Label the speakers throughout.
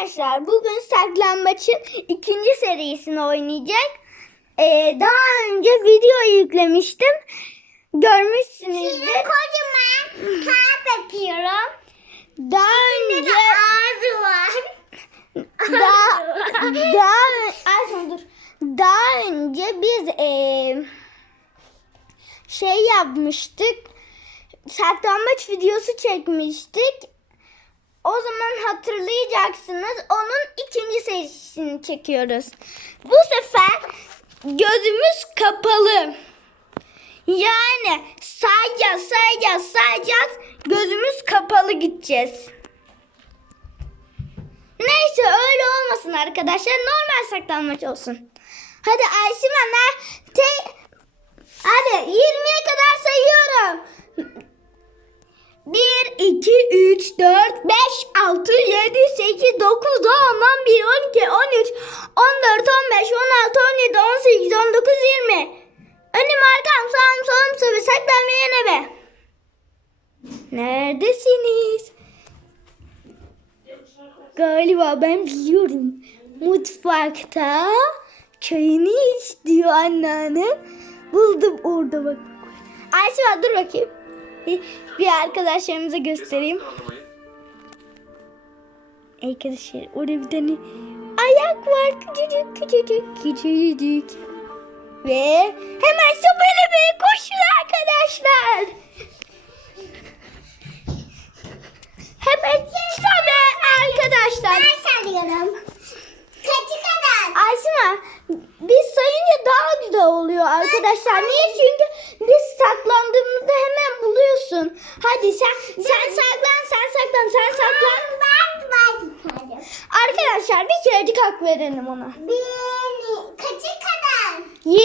Speaker 1: Arkadaşlar bugün saklanmaçın ikinci serisini oynayacak. Ee, daha önce video yüklemiştim. Görmüşsünüzdür. Şimdi kocaman kalp yapıyorum. Daha İçinde önce... ağzı var. Daha, daha, Ay, dur. daha önce biz e, şey yapmıştık. Saklanmaç videosu çekmiştik. O zaman hatırlayacaksınız. Onun ikinci serisini çekiyoruz. Bu sefer gözümüz kapalı. Yani sayacağız, sayacağız, sayacağız. Gözümüz kapalı gideceğiz. Neyse öyle olmasın arkadaşlar. Normal saklanmaç olsun. Hadi Ayşim Ana. Te... Hadi 20'ye kadar sayıyorum. 2, 3, 4, 5, 6, 7, 8, 9, 10, 11, 12, 13, 14, 15, 16, 17, 18, 19, 20. Önüm arkam sağım solum sıvı saklanmayan be. Neredesiniz? Galiba ben biliyorum. Mutfakta çayını iç diyor anneannem. Buldum orada bak. Ayşe dur bakayım. bir arkadaşlarımıza göstereyim. Arkadaşlar orada bir tane ayak var küçücük küçücük küçücük. Ve hemen sopayla böyle koşun arkadaşlar. biz sayınca daha güzel oluyor arkadaşlar. Niye? Çünkü biz saklandığımızda hemen buluyorsun. Hadi sen sen saklan, sen saklan, sen saklan. Ben ben Arkadaşlar bir kerecik hak verelim ona.
Speaker 2: Bir kaçı kadar?
Speaker 1: 20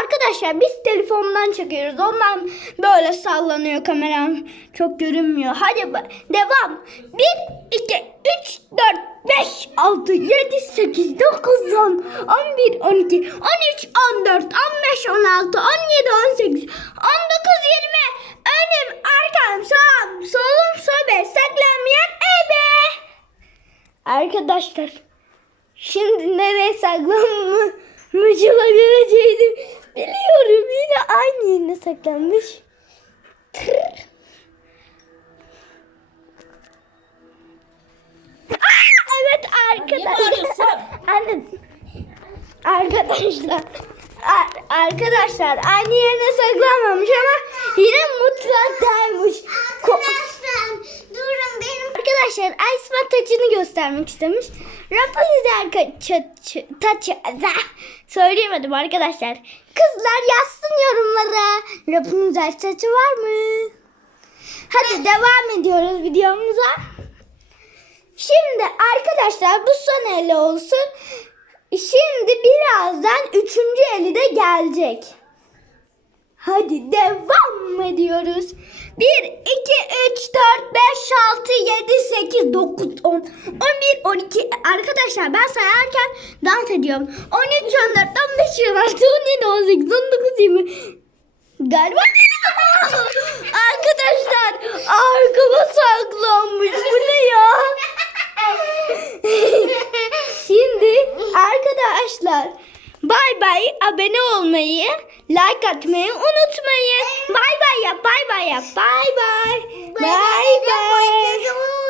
Speaker 1: Arkadaşlar biz telefondan çekiyoruz. Ondan böyle sallanıyor kameram. Çok görünmüyor. Hadi devam. 1, 2, 3, 4, 5, 6, 7, 8, 9, 10, 11, 12, 13, 14, 15, 16, 17, 18, 19, 20. Önüm, arkam, sağım, solum, sobe, saklanmayan ebe. Arkadaşlar şimdi nereye saklanmıyor? Mıcıla geleceğini biliyorum. Yine aynı yerine saklanmış. Tırr. evet
Speaker 3: arkadaşlar.
Speaker 1: Anne. Arkadaşlar. Arkadaşlar aynı yerine saklanmamış ama yine mutlaktaymış.
Speaker 2: Arkadaşlar durun benim.
Speaker 1: Arkadaşlar Ice taçını göstermek istemiş. Rapunzel taçı söyleyemedim arkadaşlar. Kızlar yazsın yorumlara. Rapunzel saçı var mı? Hadi devam ediyoruz videomuza. Şimdi arkadaşlar bu son eli olsun. Şimdi birazdan üçüncü eli de gelecek. Hadi devam devam ediyoruz. 1, 2, 3, 4, 5, 6, 7, 8, 9, 10, 11, 12. Arkadaşlar ben sayarken dans ediyorum. 13, 14, 15, 16, 17, 18, 19, 20. Galiba arkadaşlar arkama saklanmış. Bu abone olmayı, like atmayı unutmayın. Bay bay yap, bay bay yap, bay bay. Bay bay.